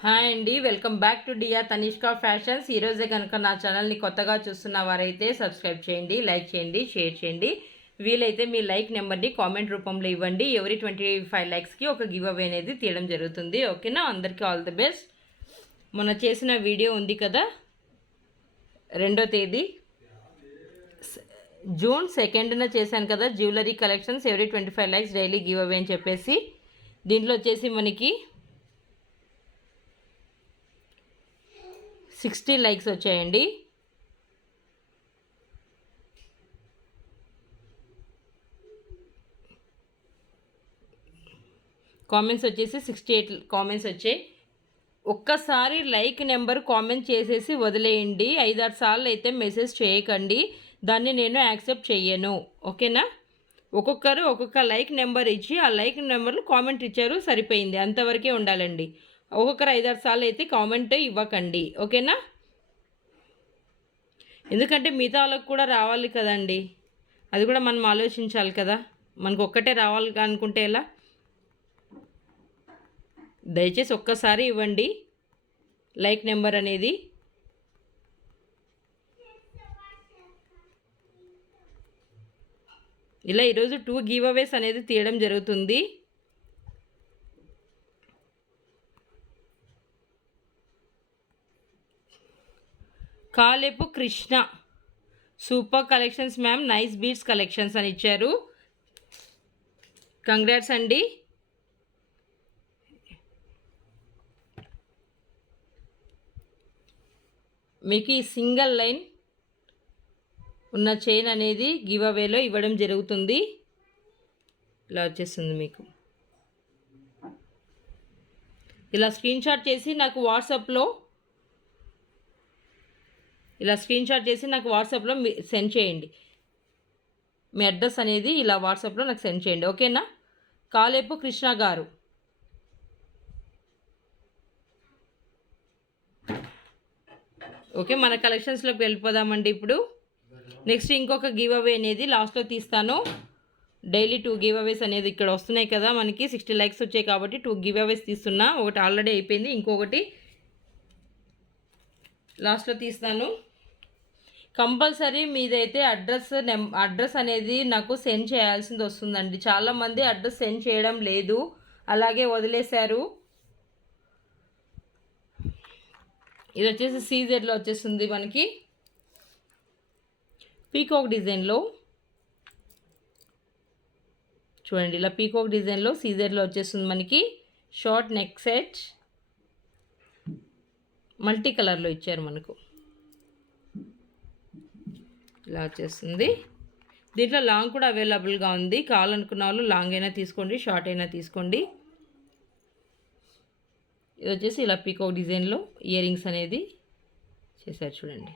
Hi అండి, welcome back to Dia Tanishka fashions. ఈరోజే కనుక నా ఛానల్ని కొత్తగా చూస్తున్న వారైతే సబ్స్క్రైబ్ చేయండి, లైక్ చేయండి, షేర్ చేయండి. వీలైతే మీ లైక్ నెంబర్ని కామెంట్ రూపంలో ఇవ్వండి. ఎవరి 25 లైక్స్కి ఒక గివ్ అవే అనేది తీయడం జరుగుతుంది. ఓకేనా? అందరికీ ఆల్ ది బెస్ట్. మొన్న చేసిన వీడియో ఉంది కదా, 2వ తేదీ జూన్ 2న చేశాను కదా, జ్యువెలరీ కలెక్షన్స్ ఎవరి 25 లైక్స్ డైలీ గివ్ అవే అని చెప్పేసి. దీంట్లో వచ్చేసి మనకి 60 లైక్స్ వచ్చాయండి. కామెంట్స్ వచ్చేసి 68 కామెంట్స్ వచ్చాయి. ఒక్కసారి లైక్ నెంబర్ కామెంట్ చేసేసి వదిలేయండి. 5-6 సార్లు అయితే మెసేజ్ చేయకండి, దాన్ని నేను యాక్సెప్ట్ చెయ్యను. ఓకేనా? ఒక్కొక్కరు ఒక్కొక్క లైక్ నెంబర్ ఇచ్చి ఆ లైక్ నెంబర్లు కామెంట్ ఇచ్చారు, సరిపోయింది. అంతవరకే ఉండాలండి. ఒక్కొక్కరు 5-6 సార్లు అయితే కామెంట్ ఇవ్వకండి. ఓకేనా? ఎందుకంటే మిగతా వాళ్ళకు కూడా రావాలి కదండి, అది కూడా మనం ఆలోచించాలి కదా. మనకు ఒక్కటే రావాలి అనుకుంటే ఎలా? దయచేసి ఒక్కసారి ఇవ్వండి లైక్ నెంబర్ అనేది. ఇలా ఈరోజు 2 గివ్ అవేస్ అనేది తీయడం జరుగుతుంది. Kalepu Krishna, super collections ma'am, nice beads collections అని ఇచ్చారు. కంగ్రాట్స్ అండి. మీకు ఈ సింగిల్ లైన్ ఉన్న చైన్ అనేది గివ్ అవేలో ఇవ్వడం జరుగుతుంది. ఇలా వచ్చేస్తుంది మీకు. ఇలా స్క్రీన్ షాట్ చేసి నాకు వాట్సాప్లో సెండ్ చేయండి. మీ అడ్రస్ అనేది ఇలా వాట్సాప్లో నాకు సెండ్ చేయండి. ఓకేనా? కాలేపు కృష్ణ గారు. ఓకే, మన కలెక్షన్స్లోకి వెళ్ళిపోదామండి ఇప్పుడు. నెక్స్ట్ ఇంకొక గివ్ అవే అనేది లాస్ట్లో తీస్తాను. డైలీ 2 గివ్ అవేస్ అనేది ఇక్కడ వస్తున్నాయి కదా మనకి. 60 లైక్స్ వచ్చాయి కాబట్టి 2 గివ్ అవేస్ తీస్తున్నా. ఒకటి ఆల్రెడీ అయిపోయింది, ఇంకొకటి లాస్ట్లో తీస్తాను. కంపల్సరీ మీదైతే అడ్రస్ అనేది నాకు సెండ్ చేయాల్సింది వస్తుందండి. చాలామంది అడ్రస్ సెండ్ చేయడం లేదు, అలాగే వదిలేశారు. ఇది వచ్చేసి సీజెడ్లో వచ్చేస్తుంది మనకి, పీకాక్ డిజైన్లో. చూడండి, ఇలా పీకాక్ డిజైన్లో సీజెడ్లో వచ్చేస్తుంది మనకి. షార్ట్ నెక్ సెట్ మల్టీ కలర్లో ఇచ్చారు మనకు. ఇలా వచ్చేస్తుంది. దీంట్లో లాంగ్ కూడా అవైలబుల్గా ఉంది. కావాలనుకున్న వాళ్ళు లాంగ్ అయినా తీసుకోండి, షార్ట్ అయినా తీసుకోండి. ఇది వచ్చేసి ఇలా పీకాక్ డిజైన్లో ఇయర్ రింగ్స్ అనేది చేశారు చూడండి.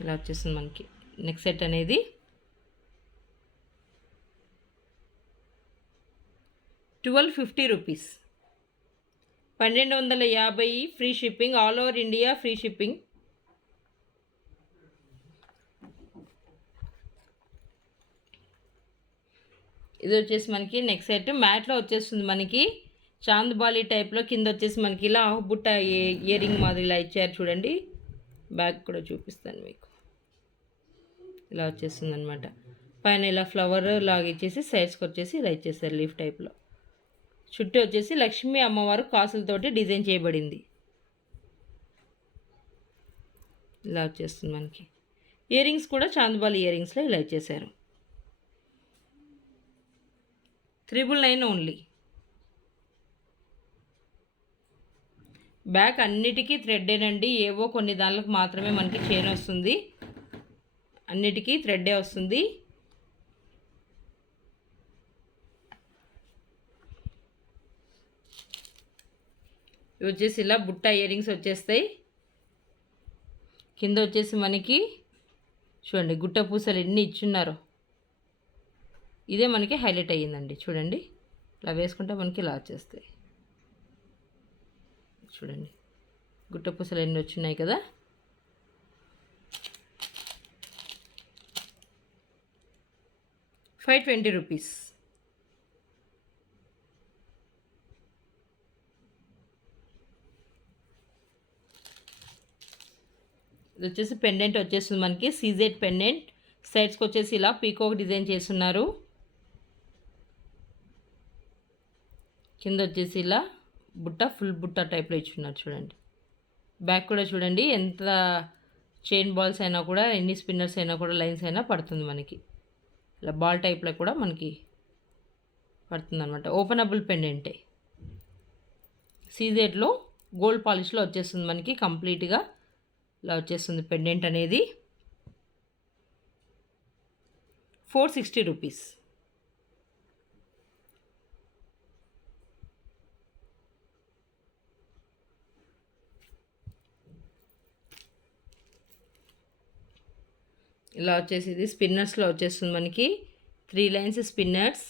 ఇలా వచ్చేస్తుంది మనకి నెక్ సెట్ అనేది. ₹1250, 1250 free shipping, all over India free shipping. ఇది వచ్చేసి మనకి నెక్ సెట్ మ్యాట్లో వచ్చేస్తుంది మనకి. చాంద్బాలి టైప్లో కింద వచ్చేసి మనకి ఇలా హాఫ్ బుట్ట ఇయర్ రింగ్ మాదిరి ఇలా ఇచ్చారు చూడండి. బ్యాక్ కూడా చూపిస్తాను మీకు. ఇలా వచ్చేస్తుంది అనమాట. పైన ఇలా ఫ్లవర్ లాగా ఇచ్చేసి సైడ్స్కి వచ్చేసి ఇలా ఇచ్చేసారు లీఫ్ టైప్లో. చుట్టూ వచ్చేసి లక్ష్మీ అమ్మవారు కాసులతోటి డిజైన్ చేయబడింది. ఇలా వచ్చేస్తుంది మనకి. ఇయర్ రింగ్స్ కూడా చాంద్బాలి ఇయర్ రింగ్స్లో ఇలా ఇచ్చేసారు. 999 ఓన్లీ. బ్యాక్ అన్నిటికీ థ్రెడ్డేనండి, ఏవో కొన్ని దానికి మాత్రమే మనకి చైన్ వస్తుంది, అన్నిటికీ థ్రెడ్డే వస్తుంది. ఇవి వచ్చేసి ఇలా బుట్ట ఇయర్ రింగ్స్ వచ్చేస్తాయి. కింద వచ్చేసి మనకి చూడండి గుట్ట పూసలు ఎన్ని ఇచ్చున్నారో. ఇదే మనకి హైలైట్ అయ్యిందండి. చూడండి, ఇలా వేసుకుంటే మనకి ఇలా వచ్చేస్తాయి. చూడండి గుట్ట పూసలు ఎన్ని వచ్చినాయి కదా. ₹520. ఇది వచ్చేసి పెండెంట్ వచ్చేస్తుంది మనకి సీజెడ్ పెండెంట్. సైడ్స్కి వచ్చేసి ఇలా పీకాక్ డిజైన్ చేస్తున్నారు. కింద వచ్చేసి ఇలా బుట్ట ఫుల్ బుట్ట టైప్లో ఇచ్చున్నారు చూడండి. బ్యాక్ కూడా చూడండి, ఎంత చైన్ బాల్స్ అయినా కూడా, ఎన్ని స్పిన్నర్స్ అయినా కూడా, లైన్స్ అయినా పడుతుంది మనకి. ఇలా బాల్ టైప్లో కూడా మనకి పడుతుంది అనమాట. ఓపెనబుల్ పెండెంటే. సీజెడ్లో గోల్డ్ పాలిష్లో వచ్చేస్తుంది మనకి కంప్లీట్గా. ఇలా వచ్చేస్తుంది పెండెంట్ అనేది. ₹460. ఇలా వచ్చేసి ఇది స్పిన్నర్స్లో వచ్చేస్తుంది మనకి 3 లైన్స్ స్పిన్నర్స్.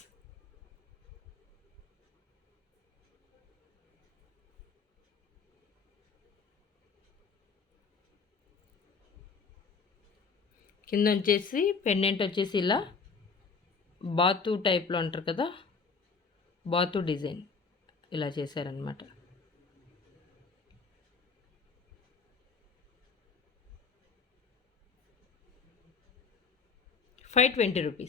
కింద వచ్చేసి పెండెంట్ వచ్చేసి ఇలా బాతు టైప్లో అంటారు కదా, బాతు డిజైన్ ఇలా చేశారనమాట. ₹520.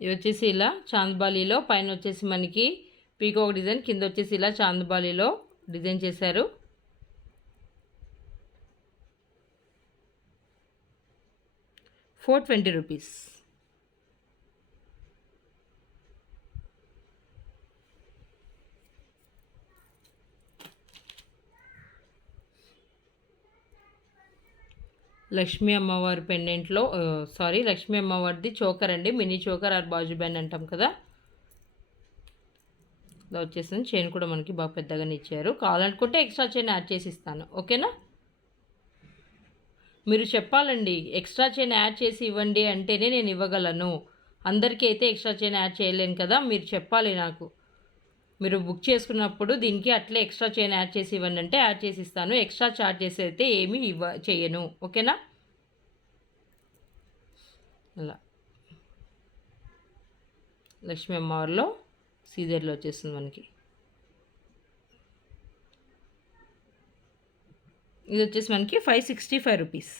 ఇది వచ్చేసి ఇలా చాంద్బాలీలో పైన వచ్చేసి మనకి పీకాక్ డిజైన్, కింద వచ్చేసి ఇలా చాంద్బాలీలో డిజైన్ చేశారు. ₹420. లక్ష్మీ అమ్మవారి పెండెంట్లో లక్ష్మీ అమ్మవారిది చోకర్ అండి, mini choker are Baju band అంటాం కదా. ఇలా వచ్చేసింది. చైన్ కూడా మనకి బాగా పెద్దగానే ఇచ్చారు. కావాలనుకుంటే ఎక్స్ట్రా చైన్ యాడ్ చేసి ఇస్తాను, ఓకేనా. మీరు చెప్పాలండి, ఎక్స్ట్రా చైన్ యాడ్ చేసి ఇవ్వండి అంటేనే నేను ఇవ్వగలను. అందరికీ అయితే ఎక్స్ట్రా చైన్ యాడ్ చేయలేను కదా, మీరు చెప్పాలి నాకు. మీరు బుక్ చేసుకున్నప్పుడు దీనికి అట్లే ఎక్స్ట్రా చైన్ యాడ్ చేసి ఇవ్వండి అంటే యాడ్ చేసి ఇస్తాను. ఎక్స్ట్రా చార్జెస్ అయితే ఏమీ చేయను, ఓకేనా. అలా లక్ష్మీ అమ్మవారిలో సీజర్లో వచ్చేస్తుంది మనకి. ఇది వచ్చేసి మనకి ₹565.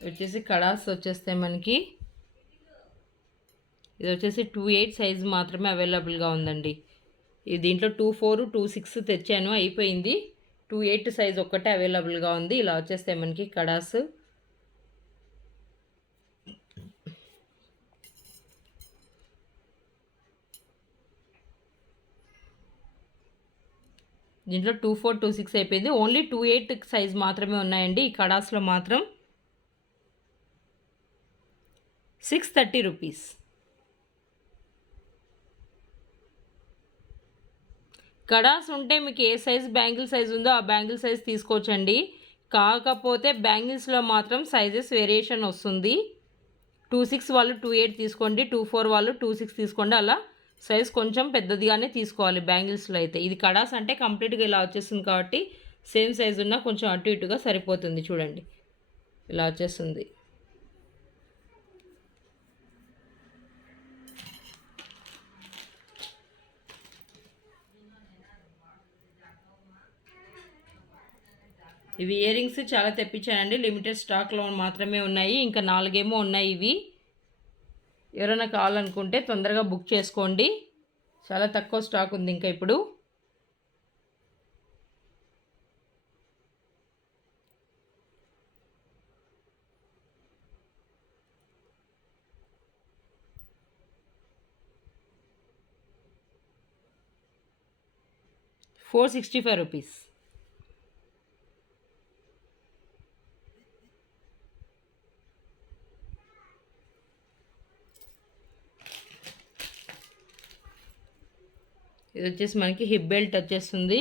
వచ్చేసి కడాస్ వచ్చేస్తే మనకి ఇది వచ్చేసి 2/8 సైజు మాత్రమే అవైలబుల్గా ఉందండి. ఇది దీంట్లో 2/4, 2/6 తెచ్చాను, అయిపోయింది. 2/8 సైజ్ ఒక్కటే అవైలబుల్గా ఉంది. ఇలా వచ్చేస్తే మనకి కడాస్. దీంట్లో 2/4, 2/6 అయిపోయింది. ఓన్లీ 2/8 సైజ్ మాత్రమే ఉన్నాయండి ఈ కడాస్లో మాత్రం. ₹630. కడాస్ ఉంటే మీకు ఏ సైజ్ బ్యాంగిల్ సైజ్ ఉందో ఆ బ్యాంగిల్ సైజ్ తీసుకోవచ్చండి. కాకపోతే బ్యాంగిల్స్లో మాత్రం సైజెస్ వేరియేషన్ వస్తుంది. 2/6 వాళ్ళు 2/8 తీసుకోండి, 2/4 వాళ్ళు 2/6 తీసుకోండి. అలా సైజ్ కొంచెం పెద్దదిగానే తీసుకోవాలి బ్యాంగిల్స్లో అయితే. ఇది కడాస్ అంటే కంప్లీట్గా ఇలా వచ్చేస్తుంది కాబట్టి సేమ్ సైజ్ ఉన్నా కొంచెం అటు ఇటుగా సరిపోతుంది. చూడండి ఇలా వచ్చేస్తుంది. ఇవి ఇయర్ రింగ్స్ చాలా తెప్పించానండి, లిమిటెడ్ స్టాక్లో మాత్రమే ఉన్నాయి. ఇంకా 4 ఏమో ఉన్నాయి ఇవి. ఎవరైనా కావాలనుకుంటే తొందరగా బుక్ చేసుకోండి, చాలా తక్కువ స్టాక్ ఉంది ఇంకా ఇప్పుడు. ₹465. ఇది వచ్చేసి మనకి హిప్ బెల్ట్ వచ్చేస్తుంది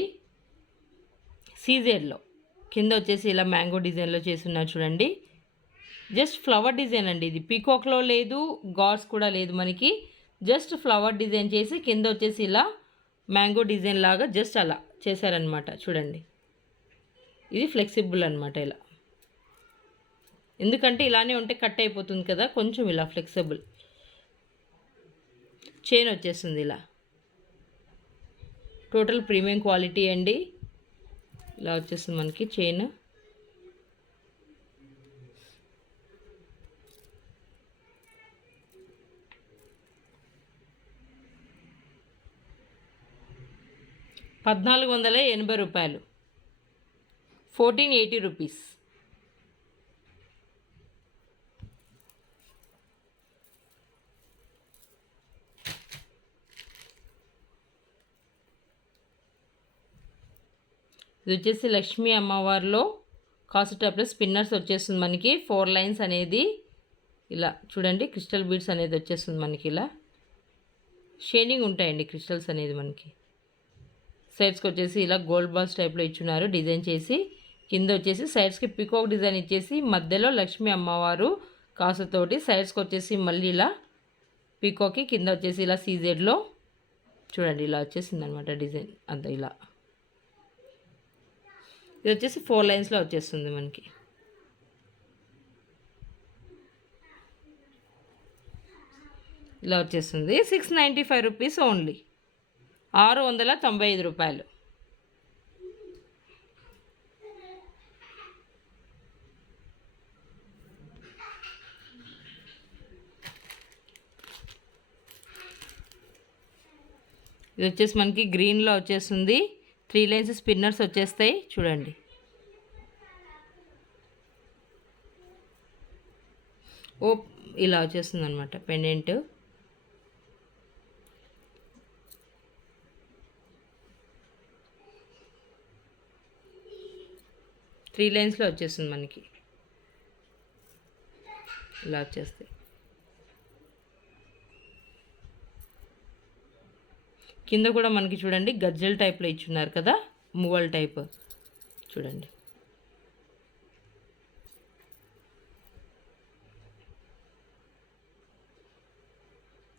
సీజెడ్లో. కింద వచ్చేసి ఇలా మ్యాంగో డిజైన్లో చేస్తున్నారు చూడండి. జస్ట్ ఫ్లవర్ డిజైన్ అండి ఇది. పీకాక్లో లేదు, గాడ్స్ కూడా లేదు మనకి. జస్ట్ ఫ్లవర్ డిజైన్ చేసి కింద వచ్చేసి ఇలా మ్యాంగో డిజైన్ లాగా జస్ట్ అలా చేశారనమాట చూడండి. ఇది ఫ్లెక్సిబుల్ అనమాట ఇలా. ఎందుకంటే ఇలానే ఉంటే కట్ అయిపోతుంది కదా, కొంచెం ఇలా ఫ్లెక్సిబుల్. చైన్ వచ్చేస్తుంది ఇలా. టోటల్ ప్రీమియం క్వాలిటీ అండి. ఇలా వచ్చేస్తుంది మనకి చైన్. రూ. 1480, 1480 రూపీస్. ఇది వచ్చేసి లక్ష్మీ అమ్మవారిలో కాసు టైప్లో స్పిన్నర్స్ వచ్చేస్తుంది మనకి. 4 లైన్స్ అనేది ఇలా చూడండి. క్రిస్టల్ బీడ్స్ అనేది వచ్చేస్తుంది మనకి ఇలా. షైనింగ్ ఉంటాయండి క్రిస్టల్స్ అనేది మనకి. సైడ్స్కి వచ్చేసి ఇలా గోల్డ్ బాల్స్ టైప్లో ఇచ్చున్నారు డిజైన్ చేసి. కింద వచ్చేసి సైడ్స్కి పికాక్ డిజైన్ ఇచ్చేసి మధ్యలో లక్ష్మీ అమ్మవారు కాసుతోటి, సైడ్స్కి వచ్చేసి మళ్ళీ ఇలా పికాక్కి, కింద వచ్చేసి ఇలా సీజెడ్లో చూడండి ఇలా వచ్చేసింది అనమాట డిజైన్ అంత ఇలా. ఇది వచ్చేసి 4 లైన్స్లో వచ్చేస్తుంది మనకి. ఇలా వచ్చేస్తుంది. 695 రూపీస్ ఓన్లీ. 695 రూపాయలు. ఇది వచ్చేసి మనకి గ్రీన్లో వచ్చేస్తుంది. 3 లైన్స్ స్పిన్నర్స్ వచ్చేస్తాయి చూడండి. ఓ ఇలా వచ్చేస్తుంది అనమాట పెండెంట్. త్రీ లైన్స్లో వచ్చేస్తుంది మనకి. ఇలా వచ్చేస్తాయి. కింద కూడా మనకి చూడండి గజ్జల్ టైప్లో ఇచ్చున్నారు కదా, మువ్వల్ టైప్ చూడండి.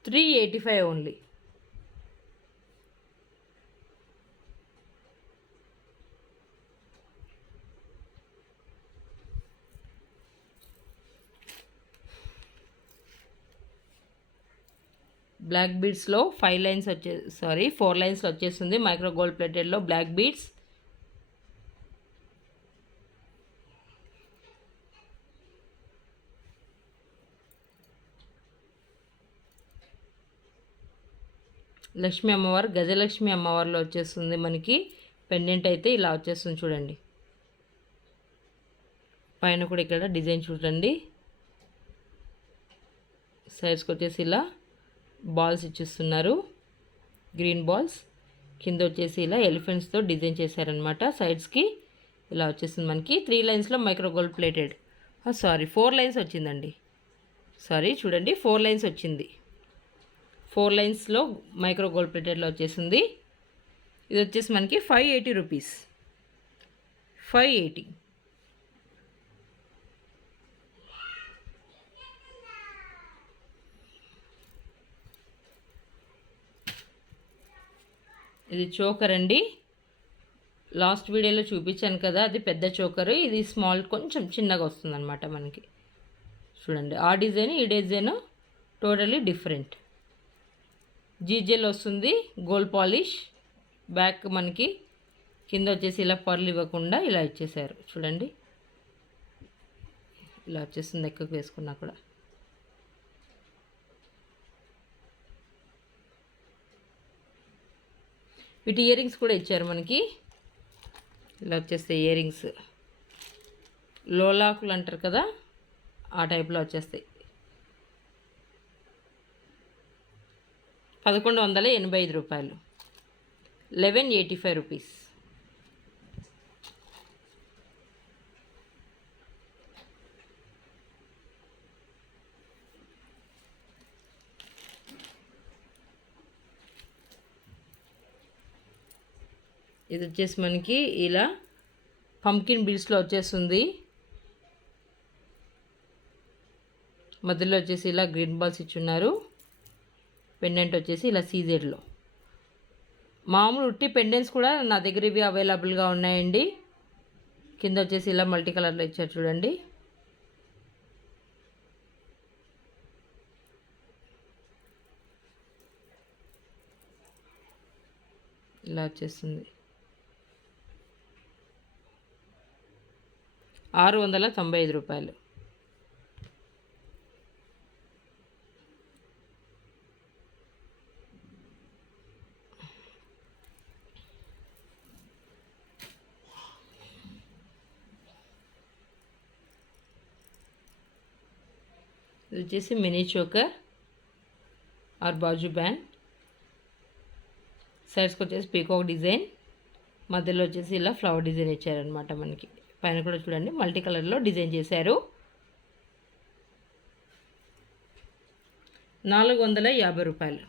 $385 ఓన్లీ. బ్లాక్ బీడ్స్లో 5 లైన్స్ 4 లైన్స్లో వచ్చేస్తుంది. మైక్రో గోల్డ్ ప్లేటెడ్లో బ్లాక్ బీడ్స్. లక్ష్మీ అమ్మవారు గజలక్ష్మి అమ్మవారిలో వచ్చేస్తుంది మనకి. పెండెంట్ అయితే ఇలా వచ్చేస్తుంది చూడండి. పైన కూడా ఇక్కడ డిజైన్ చూడండి. సైడ్స్కి వచ్చేసి ఇలా బాల్స్ ఇచ్చిస్తున్నారు, గ్రీన్ బాల్స్. కింద వచ్చేసి ఇలా ఎలిఫెంట్స్తో డిజైన్ చేశారనమాట. సైడ్స్కి ఇలా వచ్చేస్తుంది మనకి. 3 లైన్స్లో మైక్రో గోల్డ్ ప్లేటెడ్. 4 లైన్స్ వచ్చిందండి. చూడండి 4 లైన్స్ వచ్చింది. 4 లైన్స్లో మైక్రో గోల్డ్ ప్లేటెడ్లో వచ్చేసింది. ఇది వచ్చేసి మనకి 580 రూపీస్. 580. ఇది చోకర్ అండి. లాస్ట్ వీడియోలో చూపించాను కదా, అది పెద్ద చోకరు. ఇది స్మాల్, కొంచెం చిన్నగా వస్తుంది అనమాట మనకి. చూడండి ఆ డిజైన్ ఈ డిజైన్ టోటలీ డిఫరెంట్. జీజెల్ వస్తుంది, గోల్డ్ పాలిష్. బ్యాక్ మనకి కింద వచ్చేసి ఇలా పర్లు ఇవ్వకుండా ఇలా ఇచ్చేసారు చూడండి. ఇలా వచ్చేస్తుంది ఎక్కకు వేసుకున్నా కూడా. వీటి ఇయర్ రింగ్స్ కూడా ఇచ్చారు మనకి. ఇలా వచ్చేస్తాయి ఇయర్ రింగ్స్. లోలాకులు అంటారు కదా, ఆ టైప్లో వచ్చేస్తాయి. 1185 రూపాయలు. 1185 రూపీస్. ఇది వచ్చేసి మనకి ఇలా పంకిన్ బీడ్స్లో వచ్చేస్తుంది. మధ్యలో వచ్చేసి ఇలా గ్రీన్ బాల్స్ ఇచ్చున్నారు. పెండెంట్ వచ్చేసి ఇలా సీజెడ్లో. మామూలు ఉట్టి పెండెంట్స్ కూడా నా దగ్గర ఇవి అవైలబుల్గా ఉన్నాయండి. కింద వచ్చేసి ఇలా మల్టీ కలర్లో ఇచ్చారు చూడండి. ఇలా వచ్చేస్తుంది. 695 రూపాయలు. ఇది వచ్చేసి mini choker are Baju band. సైడ్స్కి వచ్చేసి పీకాక్ డిజైన్, మధ్యలో వచ్చేసి ఇలా ఫ్లవర్ డిజైన్ ఇచ్చారనమాట. మనకి పైన కూడా చూడండి మల్టీ కలర్లో డిజైన్ చేశారు. 450 రూపాయలు.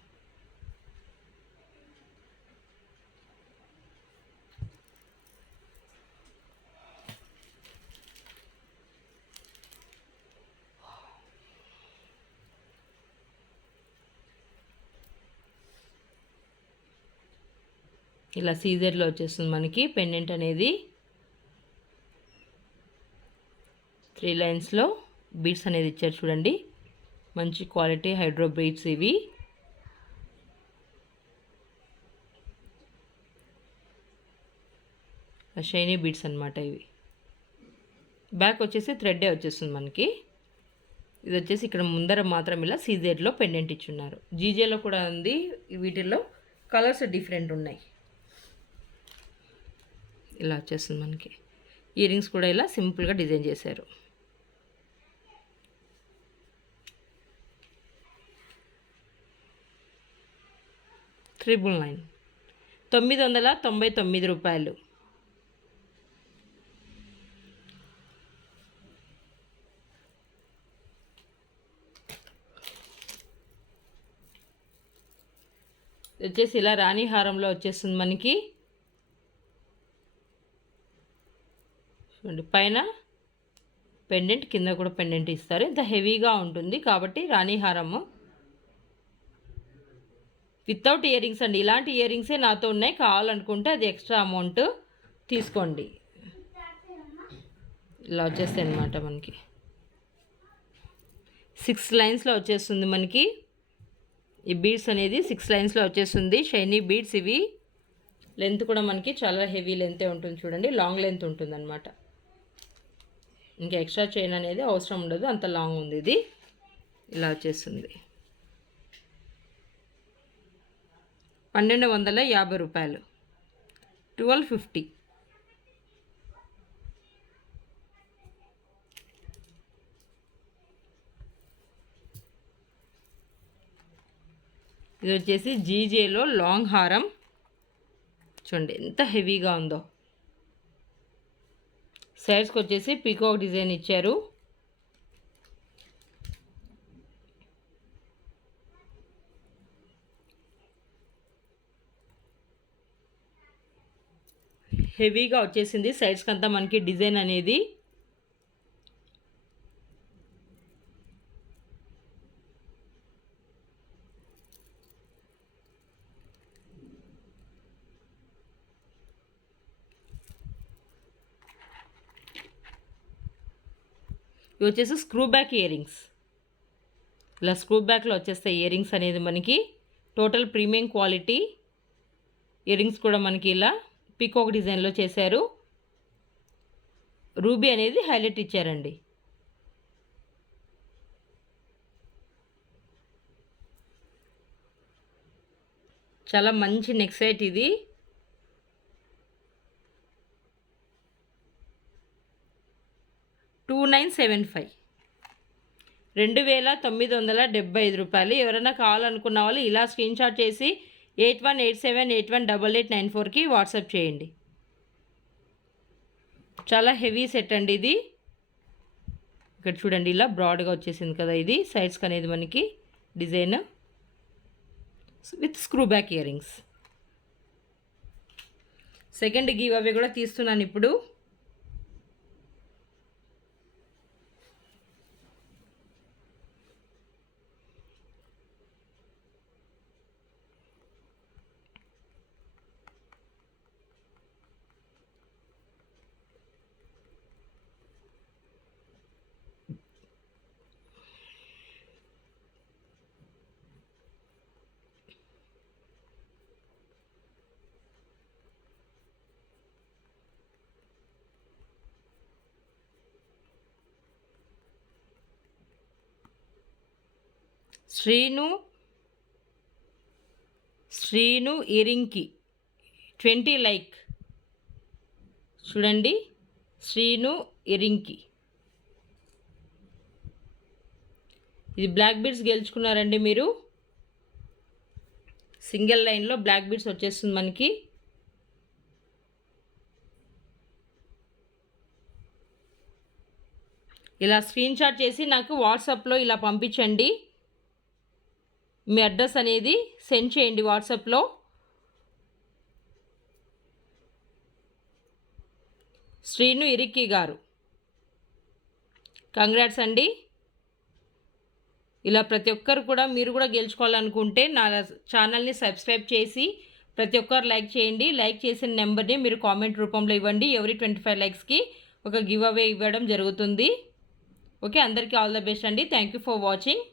ఇలా సీజర్లో వచ్చేస్తుంది మనకి పెండెంట్ అనేది. 3 లైన్స్లో బీడ్స్ అనేది ఇచ్చారు చూడండి. మంచి క్వాలిటీ హైడ్రో బీడ్స్ ఇవి. షైనీ బీడ్స్ అనమాట ఇవి. బ్యాక్ వచ్చేసి థ్రెడ్డే వచ్చేస్తుంది మనకి. ఇది వచ్చేసి ఇక్కడ ముందర మాత్రం ఇలా సీజర్లో పెండెంట్ ఇచ్చున్నారు. జీజేలో కూడా ఉంది. వీటిల్లో కలర్స్ డిఫరెంట్ ఉన్నాయి. ఇలా వచ్చేస్తుంది మనకి. ఇయర్ రింగ్స్ కూడా ఇలా సింపుల్గా డిజైన్ చేశారు. $999 999 రూపాయలు. వచ్చేసి ఇలా రాణి హారంలో వచ్చేస్తుంది మనకి. చూడండి పైన పెండెంట్, కింద కూడా పెండెంట్ ఇస్తారు. ఇంత హెవీగా ఉంటుంది కాబట్టి రాణి హారము వితౌట్ ఇయర్ రింగ్స్ అండి. ఇలాంటి ఇయర్ రింగ్సే నాతో ఉన్నాయి. కావాలనుకుంటే అది ఎక్స్ట్రా అమౌంట్ తీసుకోండి. ఇలా వచ్చేస్తాయి అన్నమాట మనకి. 6 లైన్స్లో వచ్చేస్తుంది మనకి. ఈ బీడ్స్ అనేది 6 లైన్స్లో వచ్చేస్తుంది. షైనీ బీడ్స్ ఇవి. లెంత్ కూడా మనకి చాలా హెవీ లెంతే ఉంటుంది చూడండి. లాంగ్ లెంత్ ఉంటుంది అనమాట. ఇంకా ఎక్స్ట్రా చైన్ అనేది అవసరం ఉండదు, అంత లాంగ్ ఉంది ఇది. ఇలా వచ్చేస్తుంది. 1250 రూపాయలు. 1250. ఇది వచ్చేసి జీజేలో లాంగ్ హారం. చూడండి ఎంత హెవీగా ఉందో. సైడ్స్కి వచ్చేసి పీకాక్ డిజైన్ ఇచ్చారు. హెవీగా వచ్చేసింది సైడ్స్కి అంతా మనకి డిజైన్ అనేది. ఇవి వచ్చేసి స్క్రూ బ్యాక్ ఇయర్ రింగ్స్. ఇలా స్క్రూ బ్యాక్లో వచ్చేస్తాయి ఇయర్ రింగ్స్ అనేది మనకి. Total premium quality ear rings కూడా మనకి ఇలా పీకాక్ డిజైన్లో చేశారు. రూబీ అనేది హైలైట్ ఇచ్చారండి. చాలా మంచి నెక్ సెట్ ఇది. $2975. 2975 రూపాయలు. ఎవరైనా కావాలనుకున్న వాళ్ళు ఇలా స్క్రీన్ షాట్ చేసి 8187818894కి వాట్సాప్ చేయండి. చాలా హెవీ సెట్ అండి ఇది. ఇక్కడ చూడండి ఇలా బ్రాడ్గా వచ్చేసింది కదా. ఇది సైడ్స్కి అనేది మనకి design with screw back ear rings. Second give away కూడా తీస్తున్నాను ఇప్పుడు. శ్రీను ఇరింకి 20 లైక్ చూడండి. శ్రీను ఇరింకి ఇది బ్లాక్ బీడ్స్ గెలుచుకున్నారండి మీరు. సింగిల్ లైన్లో బ్లాక్ బీడ్స్ వచ్చేస్తుంది మనకి. ఇలా స్క్రీన్ షాట్ చేసి నాకు వాట్సాప్లో ఇలా పంపించండి. మీ అడ్రస్ అనేది సెండ్ చేయండి వాట్సాప్లో. శ్రీను ఇరిక్కి గారు కంగ్రాట్స్ అండి. ఇలా ప్రతి ఒక్కరు కూడా మీరు కూడా గెలుచుకోవాలనుకుంటే నా ఛానల్ని సబ్స్క్రైబ్ చేసి ప్రతి ఒక్కరు లైక్ చేయండి. లైక్ చేసిన నెంబర్ని మీరు కామెంట్ రూపంలో ఇవ్వండి. ఎవరీ 25 లైక్స్కి ఒక గివ్ అవే ఇవ్వడం జరుగుతుంది. ఓకే, అందరికీ ఆల్ ద బెస్ట్ అండి. Thank you for watching.